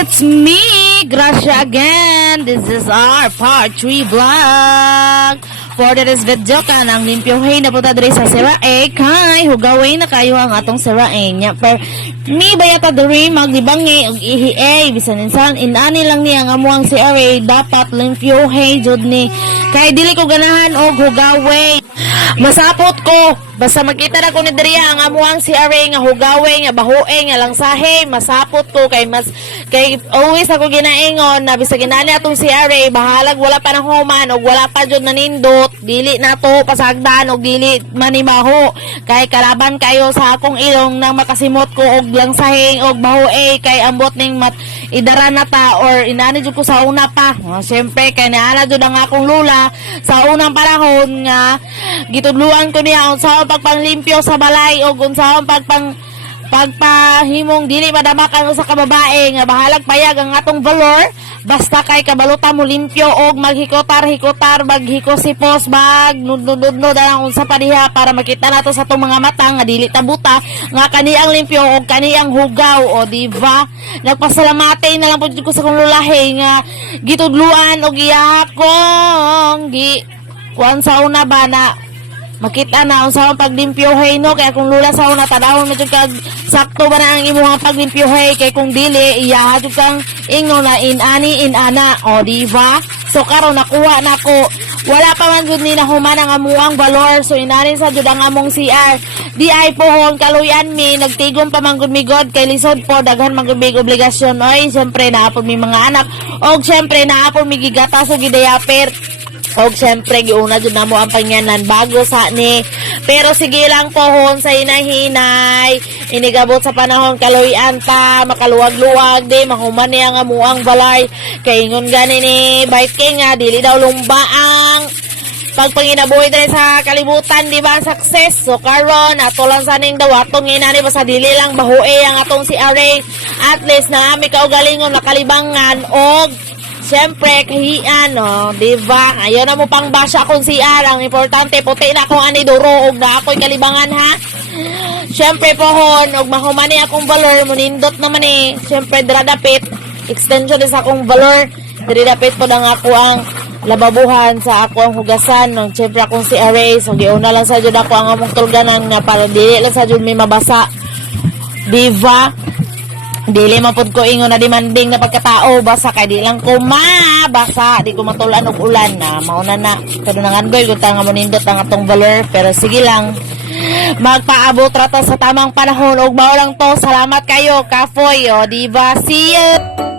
it's me, Gracia again. This is our part 3 vlog. For this video ka nang limpyohin na punta diri sa Sirae kay hugaway na kayo ang atong Sirae nya. Per mi bayata diri magdibangi og ihi bisan insan inani lang ni ang amuang Sirae dapat limpyohin jud ni kay dili ko ganahan og hugaway. Masapot ko basta makita na ko ni diri ang amuang Sirae nga hugaway nga bahoe nga langsahe masapot ko kay always ako ginaingon na bisag ginani atong Sirae bahalag wala pa nang human og wala pa jud nanindot dili na to pasagdan og dili manimaho kay kalaban kayo sa akong ilong nang makasimot ko og langsahing og bahoe kay ambot ning idara na ta or inani jud ko sa una pa. Siyempre kay naala jud ang akong lula sa unang panahon nga gitudluan ko niya unsa pagpanglimpyo sa balay og unsa pagpahimong dili madamakan sa kababae nga bahalag payag ang atong valor basta kay kabalutan mo limpyo og maghikotar maghikosipos nudnod ang unsa pa diha para makita nato sa tong mga mata nga dili tabuta nga kaniang limpyo og kaniang hugaw o diba nagpasalamate na lang pud ko sa kong lulahe nga gitudluan og iyakong kuan sa una ba na makita na unsa ang paglimpyohay no kaya kung lula sa una tadawon medyo kag sakto ba na ang imong paglimpyohay kay kung dili iya jud kang ingon na inana o diba so karon nakuha nako wala pa man gud ni nahuman ang amuang valor so inanin sa jud ang among CR di ay pohon kaluyan mi nagtigom pa man gud mi god kay lisod po daghan man gud mi obligasyon oy syempre naapon mi mga anak og syempre naapon mi gigatas og gidayaper og syempre giuna jud namo ang pangyanan bago sa ni pero sige lang pohon sa hinahinay inigabot sa panahon kaluyan ta makaluwag-luwag di mahuman niya nga muang balay kay ingon gani ni bait kay nga dili daw lumba ang pagpanginabuhi diri sa kalibutan di ba success so karon ato lang saning daw atong inani basta dili lang bahoe ang atong si Array at least na ami kaugalingon nakalibangan og siyempre, kahian, no? Diba? Ayaw na mo pang basya kung CR. Ang importante, puti na akong aniduro. Og na ako'y kalibangan, ha? Siyempre, pohon. Og mahumani akong valor. Munindot naman eh. Siyempre, dradapit. Extension is akong valor. Dradapit po lang ako ang lababuhan sa ako ang hugasan. No? Siyempre, akong CR. So, giuna lang sa jud ako ang among tulganan na para dili lang sa jud may mabasa. Diba? Dili man pud ko ingon na demanding na pagkatao basa kay di lang ko mabasa di ko matulan og ulan na mauna na pero nangandoy gud ta nga monindot ang atong valor pero sige lang magpaabot ra ta sa tamang panahon og mao lang to salamat kayo kafoy o diba see you